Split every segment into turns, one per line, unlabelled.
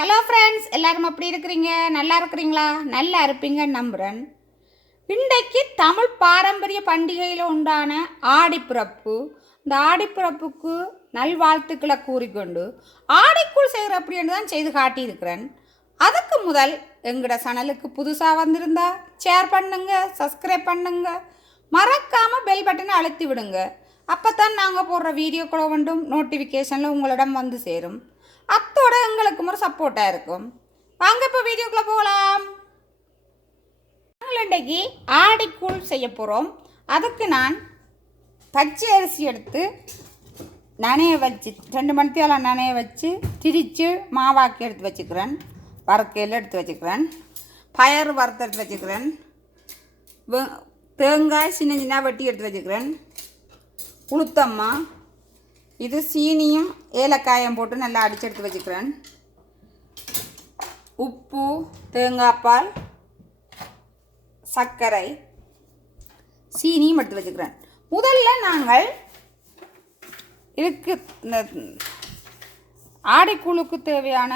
Hello friends எல்லாரும் எப்படி இருக்கிறீங்க? நல்லா இருக்கிறீங்களா? நல்லா இருப்பீங்க நம்புகிறேன் இன்றைக்கு தமிழ் பாரம்பரிய பண்டிகையில் உண்டான ஆடிப்பிறப்பு இந்த ஆடிப்பிறப்புக்கு நல்வாழ்த்துக்களை கூறிக்கொண்டு ஆடிக்குள் செய்கிற அப்படின்னு தான் செய்து காட்டியிருக்கிறேன். அதுக்கு முதல் எங்களோட சேனலுக்கு புதுசாக வந்திருந்தா ஷேர் பண்ணுங்க சப்ஸ்கிரைப் பண்ணுங்க. மறக்காமல் பெல் பட்டனை அழுத்தி விடுங்க. அப்போ தான் நாங்கள் போடுற வீடியோக்களை வேண்டும் நோட்டிஃபிகேஷனில் உங்களிடம் வந்து சேரும். அத்தோட எங்களுக்கு ஒரு சப்போர்ட்டாக இருக்கும். வாங்க இப்போ வீடியோக்குள்ளே போகலாம். நாங்கள் இன்றைக்கு ஆடிக்கூழ் செய்ய போகிறோம் அதுக்கு நான் பச்சை அரிசி எடுத்து நனைய வச்சு ரெண்டு மணித்தேலாம் நனைய வச்சு திரித்து மாவாக்கி எடுத்து வச்சுக்கிறேன். வறுக்கையில் எடுத்து வச்சுக்கிறேன். பயறு வறுத்து எடுத்து வச்சுக்கிறேன். தேங்காய் சின்ன சின்ன வெட்டி எடுத்து வச்சுக்கிறேன். உளுத்தம்மா இது சீனியும் ஏலக்காயும் போட்டு நல்லா அடிச்செடுத்து வச்சுக்கிறேன். உப்பு தேங்காய் பால் சர்க்கரை சீனியும் எடுத்து வச்சுக்கிறேன். முதல்ல நாங்கள் இதுக்கு இந்த ஆடைக்குழுக்கு தேவையான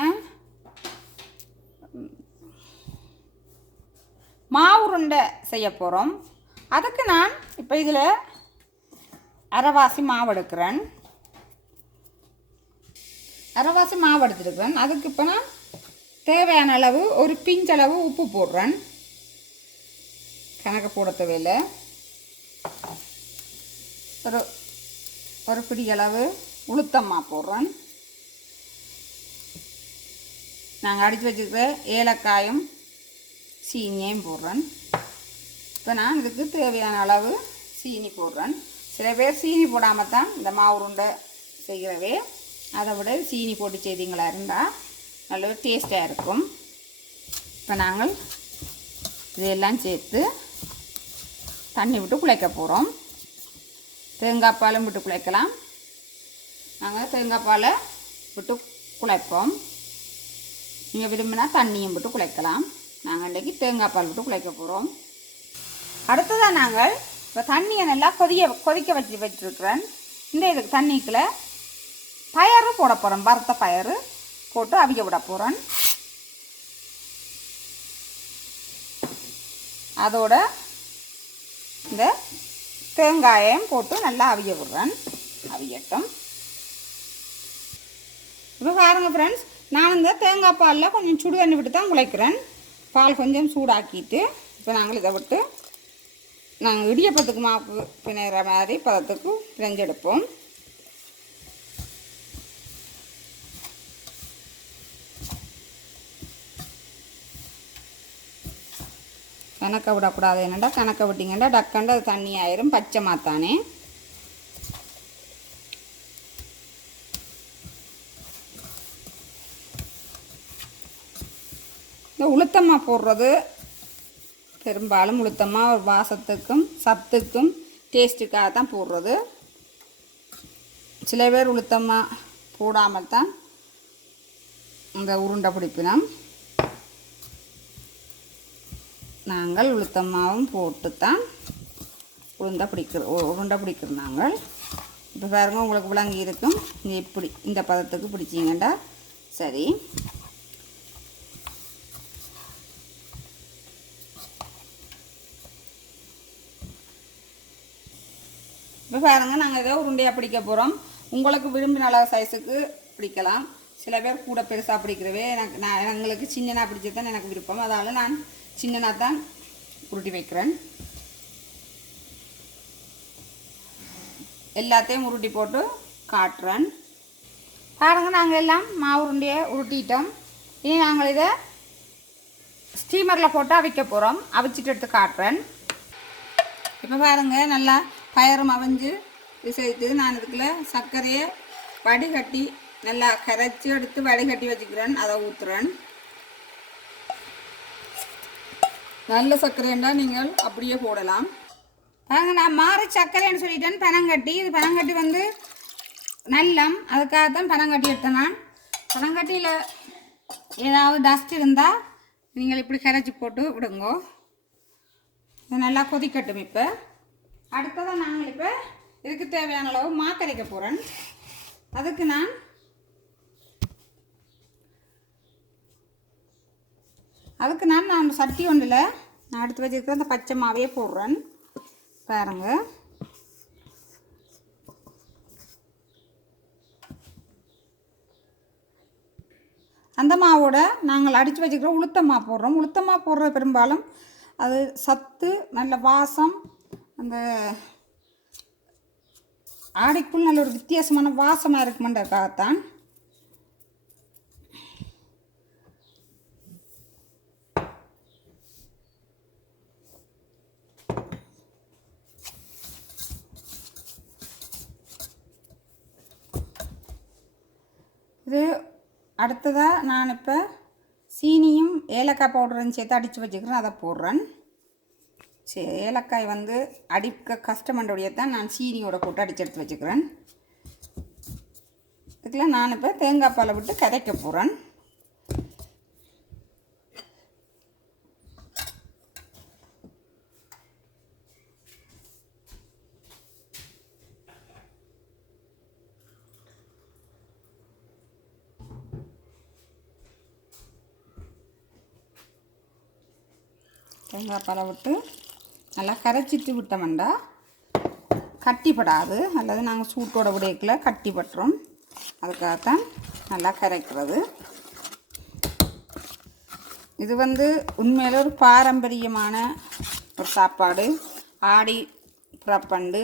மாவுருண்டை செய்ய போகிறோம் அதுக்கு நான் இப்போ இதில் அரைவாசி மாவு எடுக்கிறேன். அரைவாசி மாவு எடுத்துருக்கிறேன். அதுக்கு இப்போ நான் தேவையான அளவு ஒரு பிஞ்சளவு உப்பு போடுறேன். கணக்கு போட தேவையில்லை. ஒரு ஒரு பிடி அளவு உளுத்தம்மா போடுறேன். நாங்கள் அடித்து வச்சுருக்கிற ஏலக்காயும் சீனியையும் போடுறேன். இப்போ நான் இதுக்கு தேவையான அளவு சீனி போடுறேன். சில பேர் சீனி போடாமல் தான் இந்த மாவு உருண்டை செய்கிறவே அதை விட சீனி போட்டு செய்திங்களா இருந்தால் நல்ல டேஸ்ட்டாக இருக்கும். இப்போ நாங்கள் இதையெல்லாம் சேர்த்து தண்ணி விட்டு குழைக்க போகிறோம் தேங்காய் பாலும் விட்டு குழைக்கலாம். நாங்கள் தேங்காய் பாலை விட்டு குழைப்போம். நீங்கள் விரும்பினா தண்ணியும் விட்டு குழைக்கலாம். நாங்கள் இன்றைக்கி தேங்காய் பால் விட்டு குழைக்க போகிறோம் அடுத்ததாக நாங்கள் இப்போ தண்ணியை நல்லா கொதிய கொதிக்க வச்சு வச்சுருக்குறேன். இந்த இதுக்கு தண்ணிக்குள்ளே பயறு போட போகிறேன் வறுத்த பயறு போட்டு அவிய விட போகிறேன் அதோட இந்த தேங்காயம் போட்டு நல்லா அவிய விடுறேன் அவியட்டும். இப்போ பாருங்கள் ஃப்ரெண்ட்ஸ் நான் இந்த தேங்காய் பாலில் கொஞ்சம் சுடு தண்ணி விட்டு தான் உழைக்கிறேன். பால் கொஞ்சம் சூடாக்கிட்டு இப்போ நாங்கள் இதை விட்டு நாங்கள் இடியப்பத்துக்கு மாவு பிணைகிற மாதிரி பதத்துக்கு பிணைஞ்செடுப்போம். கணக்க விடக்கூடாது. என்னடா கணக்க விட்டிங்கன்னா டக்கண்டு அது தண்ணி ஆயிரும். பச்சை மாத்தானே. இந்த உளுத்தம்மா போடுறது பெரும்பாலும் உளுத்தம்மா ஒரு வாசத்துக்கும் சத்துக்கும் டேஸ்ட்டுக்காக தான் போடுறது. சில பேர் உளுத்தம்மா போடாமல் தான் இந்த உருண்டை பிடிப்பினோம். நாங்கள் உளுத்தம்மாவும் போட்டு தான் உளுந்த பிடிக்கிற உருண்டை பிடிக்கிறோம் நாங்கள். இப்போ பாருங்க உங்களுக்கு விளங்கி இருக்கும். இப்படி இந்த பதத்துக்கு பிடிச்சிங்கண்டா? சரி. இப்போ பாருங்கள் நாங்கள் ஏதோ உருண்டையாக பிடிக்க போகிறோம் உங்களுக்கு விரும்பின அளவு சைஸுக்கு பிடிக்கலாம். சில பேர் கூட பெருசாக பிடிக்கிறவே எனக்கு நான் எங்களுக்கு சின்னனாக பிடிச்சது தான் எனக்கு விருப்பம். அதால் நான் சின்னனாக தான் உருட்டி வைக்கிறேன். எல்லாத்தையும் உருட்டி போட்டு காட்டுறேன். பாருங்க நாங்கள் எல்லாம் மாவு உருண்டையை உருட்டிட்டோம். இனி நாங்கள் இதை ஸ்டீமரில் போட்டு அவிக்க போகிறோம் அவிச்சிட்டு எடுத்து காட்டுறேன். இப்போ பாருங்கள் நல்லா பயரும் அவிஞ்சு விசைத்து நான் இதுக்குள்ள சர்க்கரையை வடிகட்டி நல்லா கரைச்சி எடுத்து வடிகட்டி வச்சுக்கிறேன். அதை ஊற்றுறேன் நல்ல சர்க்கரைண்டா நீங்கள். அப்படியே போடலாம். பாருங்க நான் மாறு சர்க்கரைன்னு சொல்லிட்டேன். பனங்கட்டி. இது பனங்கட்டி வந்து நல்லம். அதுக்காக தான் பனங்கட்டி எடுத்தேன் நான். பனங்கட்டியில் ஏதாவது டஸ்ட் இருந்தால் நீங்கள் இப்படி கரைச்சி போட்டு விடுங்கோ. இது நல்லா கொதிக்கட்டும் இப்போ. அடுத்ததாக நாங்கள் இப்போ இதுக்கு தேவையான அளவு மாக்கரைக்க போகிறேன் அதுக்கு நான் அதுக்கு நான் நான் சட்டி ஒன்றில் நான் எடுத்து வச்சிருக்கிற அந்த பச்சை மாவையே போடுறேன். பாருங்க. அந்த மாவோட நாங்கள் அடித்து வச்சுக்கிறோம் உளுத்தமா போடுறோம். உளுத்தமா போடுற பெரும்பாலும் அது சத்து நல்ல வாசம் அந்த ஆடைக்குள் நல்ல ஒரு வித்தியாசமான வாசமாக இருக்குமென்றக்காகத்தான் இது அடுத்ததாக நான் இப்போ சீனியும் ஏலக்காய் பவுடரும் சேர்த்து அடித்து வச்சுக்கிறேன். அதை போடுறேன். சரி ஏலக்காய் வந்து அடிக்க கஷ்டமண்டோடைய தான் நான் சீனியோட போட்டு அடித்து எடுத்து வச்சுக்கிறேன். இதுக்கெல்லாம் நான் இப்போ தேங்காய் பாலை விட்டு கரைக்க போகிறேன் தேங்காய் பாலை விட்டு நல்லா கரைச்சிட்டு விட்டோம்டா கட்டிப்படாது அல்லது நாங்கள் சூட்டோட விடையக்கில் கட்டிப்பட்டுறோம் அதுக்காகத்தான் நல்லா கரைக்கிறது. இது வந்து உண்மையில ஒரு பாரம்பரியமான ஒரு சாப்பாடு. ஆடி புறப்பண்டு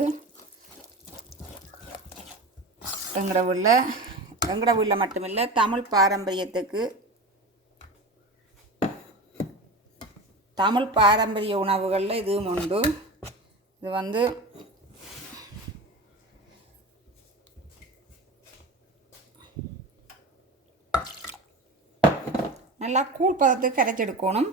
எங்கட ஊரில் எங்கட ஊரில் மட்டுமில்லை தமிழ் பாரம்பரியத்துக்கு தமிழ் பாரம்பரிய உணவுகளில் இதுவும் உண்டு. இது வந்து நல்லா கூழ் பதத்துக்கு கரைச்செடுக்கணும்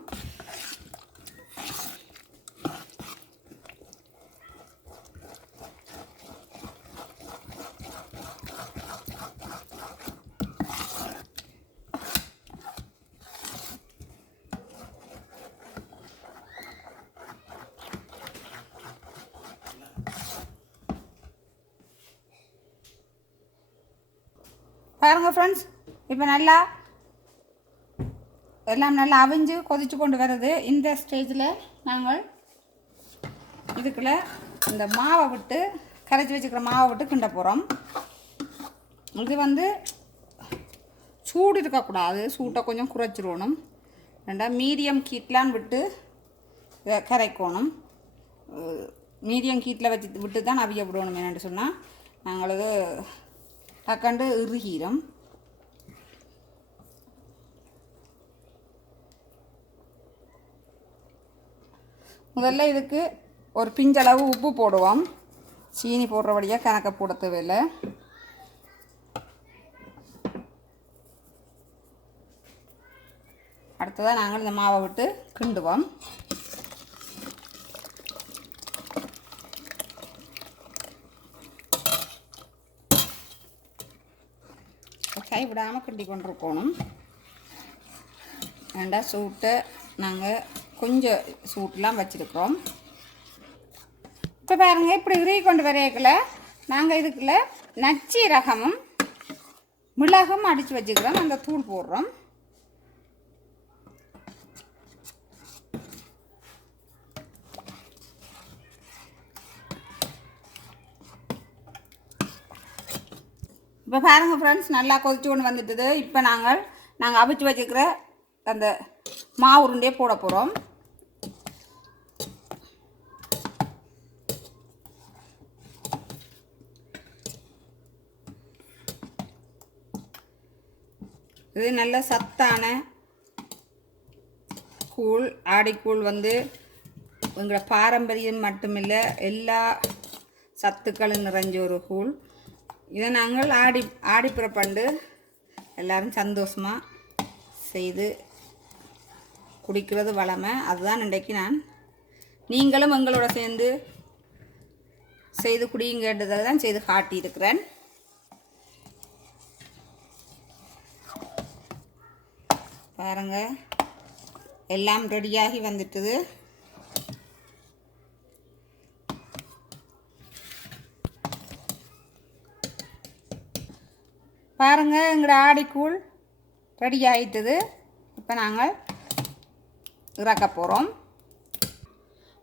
பாருங்க ஃப்ரெண்ட்ஸ் இப்போ நல்லா எல்லாம் நல்லா அவிஞ்சு கொதிச்சு கொண்டு வருது இந்த ஸ்டேஜில் நாங்கள் இதுக்குள்ள இந்த மாவை விட்டு கரைச்சி வச்சுக்கிற மாவை விட்டு கிண்ட போகிறோம் இது வந்து சூடு இருக்கக்கூடாது. சூட்டை கொஞ்சம் குறைச்சிடணும் ரெண்டா மீடியம் கீட்லான்னு விட்டு இதை கரைக்கணும். மீடியம் கீட்டில் வச்சு விட்டு தான் அவிய விடணும் என்னென்னு சொன்னால் நாங்களது டக்கண்டு இறுகீரம் முதல்ல இதுக்கு ஒரு பிஞ்சளவு உப்பு போடுவோம். சீனி போடுறபடியாக கணக்க போட தேவையில்லை அடுத்ததாக நாங்கள் இந்த மாவை விட்டு கிண்டுவோம். கைவிடாமல் கிண்டி கொண்டிருக்கணும். வேண்டாம் சூட்டை நாங்கள் கொஞ்சம் சூட்லாம் வச்சுருக்குறோம். இப்போ பாருங்கள் இப்படி உருகி கொண்டு வரையக்கில் நாங்கள் இதுக்குள்ள நச்சீரகமும் மிளகும் அடித்து வச்சுக்கிறோம். அந்த தூள் போடுறோம். இப்போ பாருங்கள் ஃப்ரெண்ட்ஸ் நல்லா கொதிச்சு கொண்டு வந்துட்டுது. இப்போ நாங்கள் நாங்கள் அவிச்சு வச்சுக்கிற அந்த மாவு உருண்டையே போட போகிறோம் இது நல்ல சத்தான கூழ் ஆடிக்கூழ் வந்து எங்களோட பாரம்பரியம் மட்டுமில்லை எல்லா சத்துக்களும் நிறைஞ்ச ஒரு கூழ். இதை நாங்கள் ஆடி ஆடிப்புறப்பண்டு எல்லோரும் சந்தோஷமாக செய்து குடிக்கிறது வளமை. அதுதான் இன்றைக்கு நான் நீங்களும் எங்களோட சேர்ந்து செய்து குடியுங்கன்றதை தான் செய்து காட்டியிருக்கிறேன். பாருங்கள் எல்லாம் ரெடியாகி வந்துட்டுது. பாருங்கள் எங்களோட ஆடிக்கூழ் ரெடி ஆகிட்டது இப்போ நாங்கள் இறக்க போகிறோம்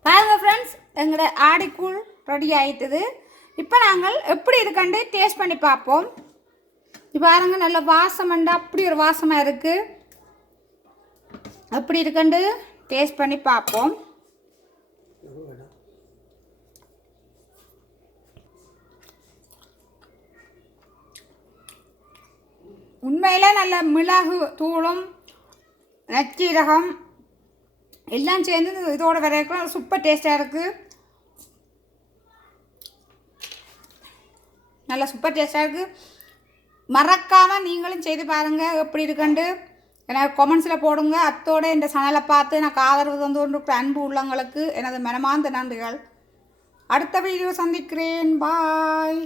பாருங்கள் ஃப்ரெண்ட்ஸ் எங்களோட ஆடிக்கூழ் ரெடி ஆகிட்டது இப்போ நாங்கள் எப்படி இருக்கண்டு டேஸ்ட் பண்ணி பார்ப்போம் பாருங்க நல்ல வாசமண்டா அப்படி ஒரு வாசமாக இருக்குது எப்படி இருக்கண்டு டேஸ்ட் பண்ணி பார்ப்போம் உண்மையில் நல்ல மிளகு தூளும் நச்சீரகம் எல்லாம் சேர்ந்து இதோட வரைக்கும் சூப்பர் டேஸ்ட்டாக இருக்குது நல்லா சூப்பர் டேஸ்ட்டாக இருக்குது மறக்காமல் நீங்களும் செய்து பாருங்கள் எப்படி இருக்குண்டு எனக்கு கொமெண்ட்ஸில் போடுங்க. அத்தோட இந்த சனலை பார்த்து எனக்கு ஆதரவு தந்து அன்பு உள்ளவங்களுக்கு எனது மனமார்ந்த நன்றிகள். அடுத்த வீடியோ சந்திக்கிறேன். பாய்